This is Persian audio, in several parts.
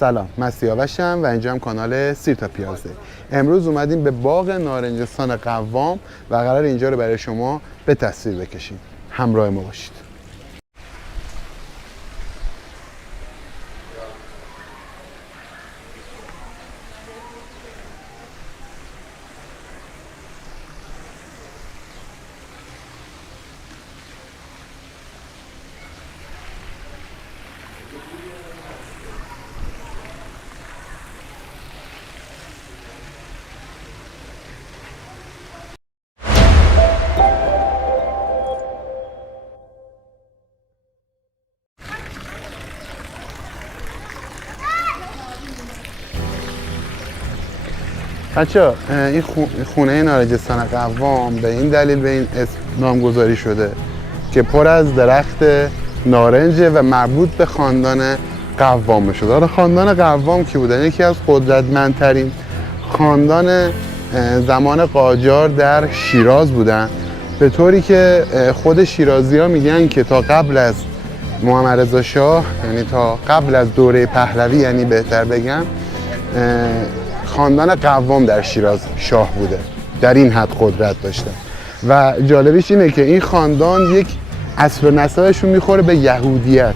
سلام، من سیاوشم و اینجا هم کانال سیر تا پیازه. امروز اومدیم به باغ نارنجستان قوام و قرار اینجا رو برای شما به تصویر بکشیم. همراه ما باشید. بچه‌ها این خونه نارنجستان قوام به این دلیل به این اسم نامگذاری شده که پر از درخت نارنج و مربوط به خاندان قوام شده. حالا خاندان قوام کی بودن؟ یکی از قدرتمندترین خاندان زمان قاجار در شیراز بودن، به طوری که خود شیرازی‌ها میگن که تا قبل از محمد رضا شاه، یعنی تا قبل از دوره پهلوی، یعنی بهتر بگم، خاندان قوام در شیراز شاه بوده، در این حد قدرت داشته. و جالبیش اینه که این خاندان یک اصل و نسبشون میخوره به یهودیت.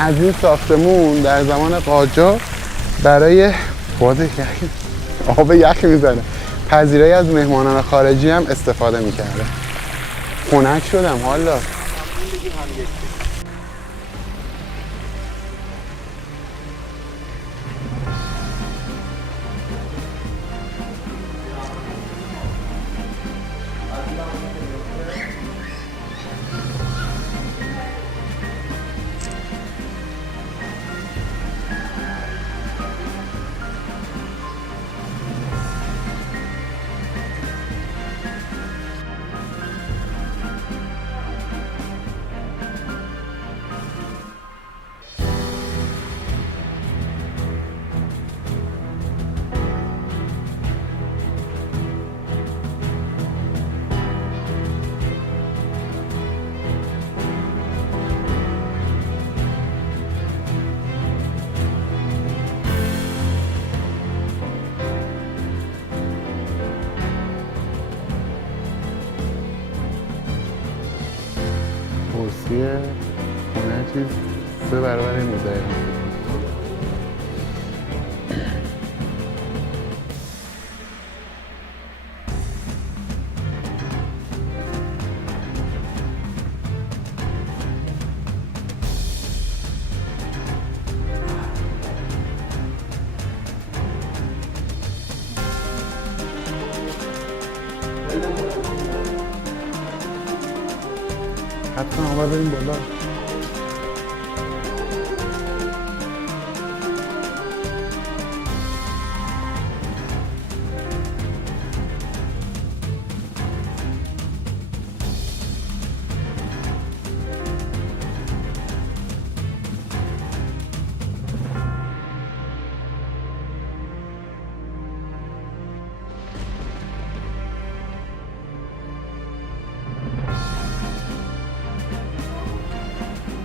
از این ساختمون در زمان قاجار برای آب یخ میزنه، پذیرایی از مهمانان خارجی هم استفاده میکرده. خنک شدم حالا. کرسی خونه چیز 3 برابر این میزه. حتما آمد بریم بالا.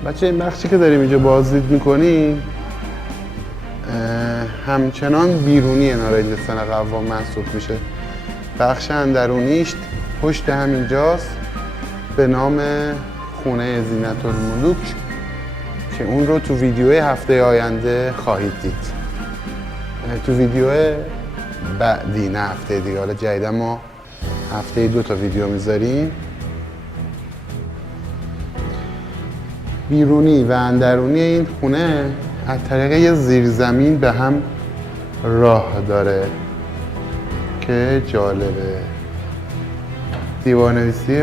بچه این بخشی که داریم اینجا بازدید میکنیم همچنان بیرونی نارنجستان قوام محسوب میشه. بخش اندرونیش پشت همینجاست به نام خونه زینت الملوک که اون رو تو ویدیوی هفته آینده خواهید دید. تو ویدیو بعدی، نه هفته دیگه، حالا جدیدا ما هفته 2 تا ویدیو میذاریم. بیرونی و اندرونی این خونه از طریق یه زیرزمین به هم راه داره که جالبه. دیوارنویسی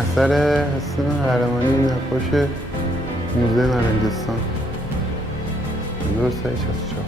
اثر حسین قهرمانی، نقاش موزه نارنجستان 1364.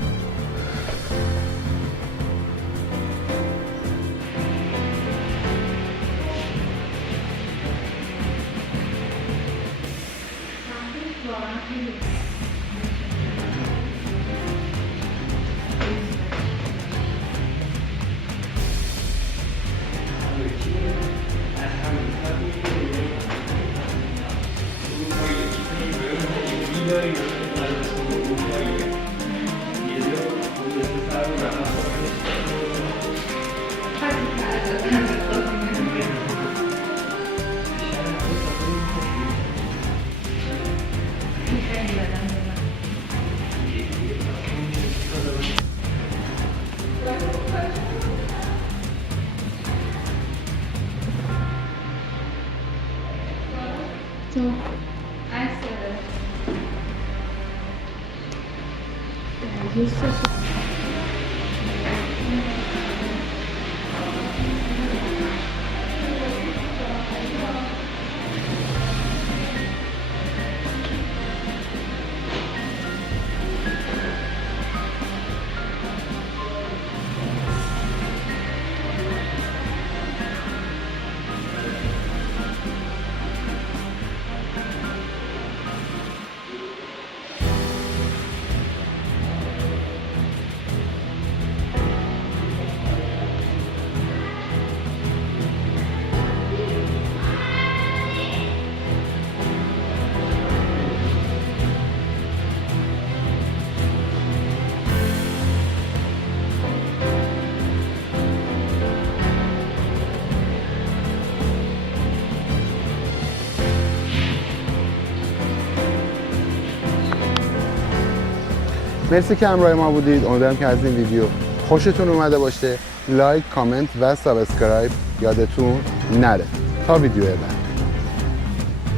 تو عکس مرسی که همراه ما بودید. امیدوارم که از این ویدیو خوشتون اومده باشه. لایک، کامنت و سابسکرایب یادتون نره. تا ویدیو بعد.